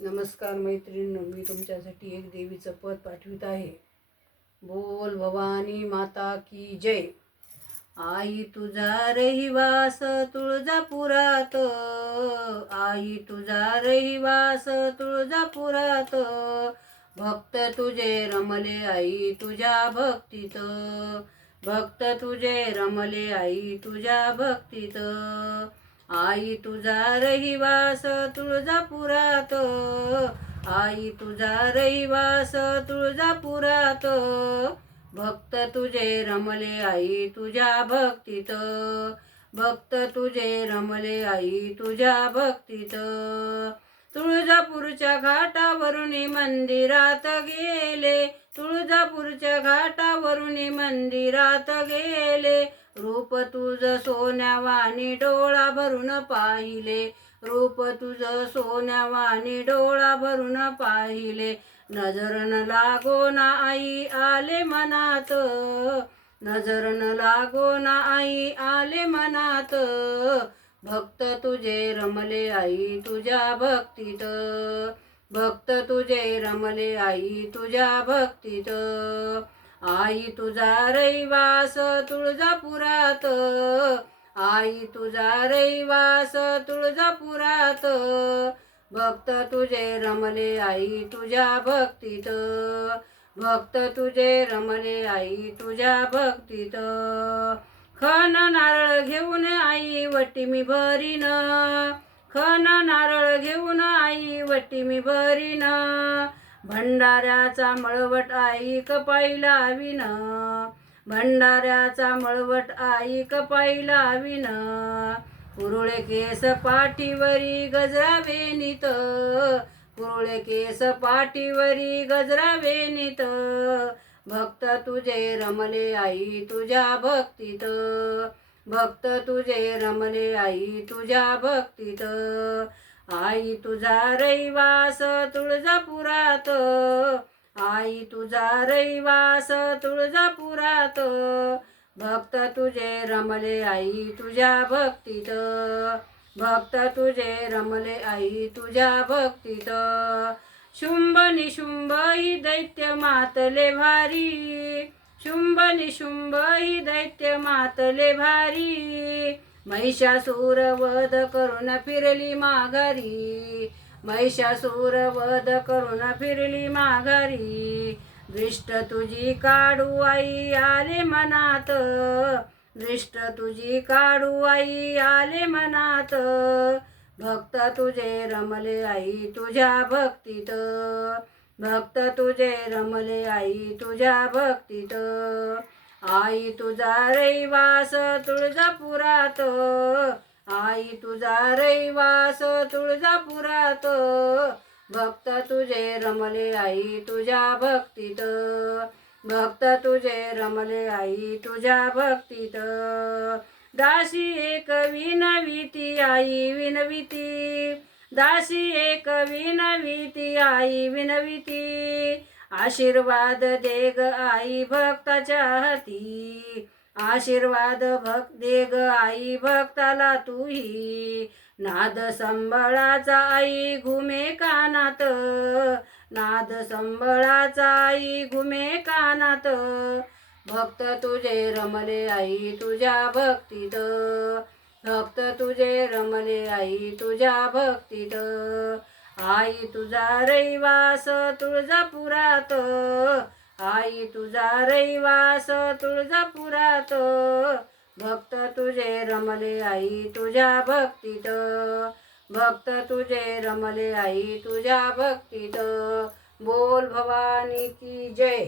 नमस्कार मैत्रिणींनो मी तुमच्यासाठी एक देवीचं पद पाठवित आहे. बोल भवानी माता की जय. आई तुझा रहिवास तुळजापुरात. आई तुझा रहिवास तुळजापुरात. भक्त तुझे रमले आई तुझ्या भक्तीत. भक्त तुझे रमले आई तुझ्या भक्तीत. आई तुझा रहिवास तुळजापुरात. आई तुझा रहिवास तुळजापुरात. भक्त तुझे रमले आई तुझ्या भक्तीत. भक्त तुझे रमले आई तुझ्या भक्तीत. तुळजापूरच्या घाटावरून मंदिरात गेले. तुळजापूरच्या घाटावरून मंदिरात गेले. रूप तुझ सोन्यावानी डोळा भरून पाहिले. रूप तुझ सोन्यावानी डोळा भरून पाहिले. नजर न लागो ना आई आले मनात. नजर न लागो ना आई आले मनात. भक्त तुझे रमले आई तुझ्या भक्तीत. भक्त तुझे रमले आई तुझ्या भक्तीत. आई तुझा रहिवास तुळजापुरात. आई तुझा रहिवास तुळजापुरात. भक्त तुझे रमले आई तुझ्या भक्तीत. भक्त तुझे रमले आई तुझ्या भक्तीत. खन नारळ घेऊन आई वटी मी भरीन. खन नारळ घेऊन आई वटी मी भरीन. भंडाऱ्याचा मळवट आई कपाई लावीन भंडाऱ्याचा मळवट आई कपाई लावीन कुरुळे केस पाठीवरी गजरा वेणीत कुरुळे केस पाठीवरी गजरा वेणीत भक्त तुझे रमले आई तुझ्या भक्तीत. भक्त तुझे रमले आई तुझ्या भक्तीत. आई तुझा रहिवास तुळजापुरात. आई तुझा रहिवास तुळजापुरात. भक्त तुझे रमले आई तुझ्या भक्तीत. भक्त तुझे रमले आई तुझ्या भक्तीत. शुंभ निशुंभ ही दैत्य मातले भारी. शुंभ निशुंभ ही दैत्य मातले भारी. महिषासूर वध करून फिरली माघारी. महिषासूर वध करून फिरली माघारी. दृष्ट तुझी काढू आई आले मनात. दृष्ट तुझी काढू आई आले मनात. भक्त तुझे रमले आई तुझ्या भक्तीत. भक्त तुझे रमले आई तुझ्या भक्तीत. आई तुझा रहिवास तुळजापुरात. आई तुझा रहिवास तुळजापुरात. भक्त तुझे रमले आई तुझ्या भक्तीत. भक्त तुझे रमले आई तुझ्या भक्तीत. दासी एक विनविती आई विनविती. दासी एक विनविती आई विनविती. आशीर्वाद दे ग आई भक्ताच्या हाती. आशीर्वाद भक्त दे ग आई भक्ताला तुही. नाद संबळाचा आई घुमे कानात. नाद संबळाचा आई घुमे कानात. भक्त तुझे रमले आई तुझ्या भक्तीत. भक्त तुझे रमले आई तुझ्या भक्तीत. आई तुझा रहिवास तुळजापुरात. आई तुझा रहिवास तुळजापुरात. भक्त तुझे रमले आई तुझ्या भक्तीत. भक्त तुझे रमले आई तुझ्या भक्तीत. बोल भवानी की जय.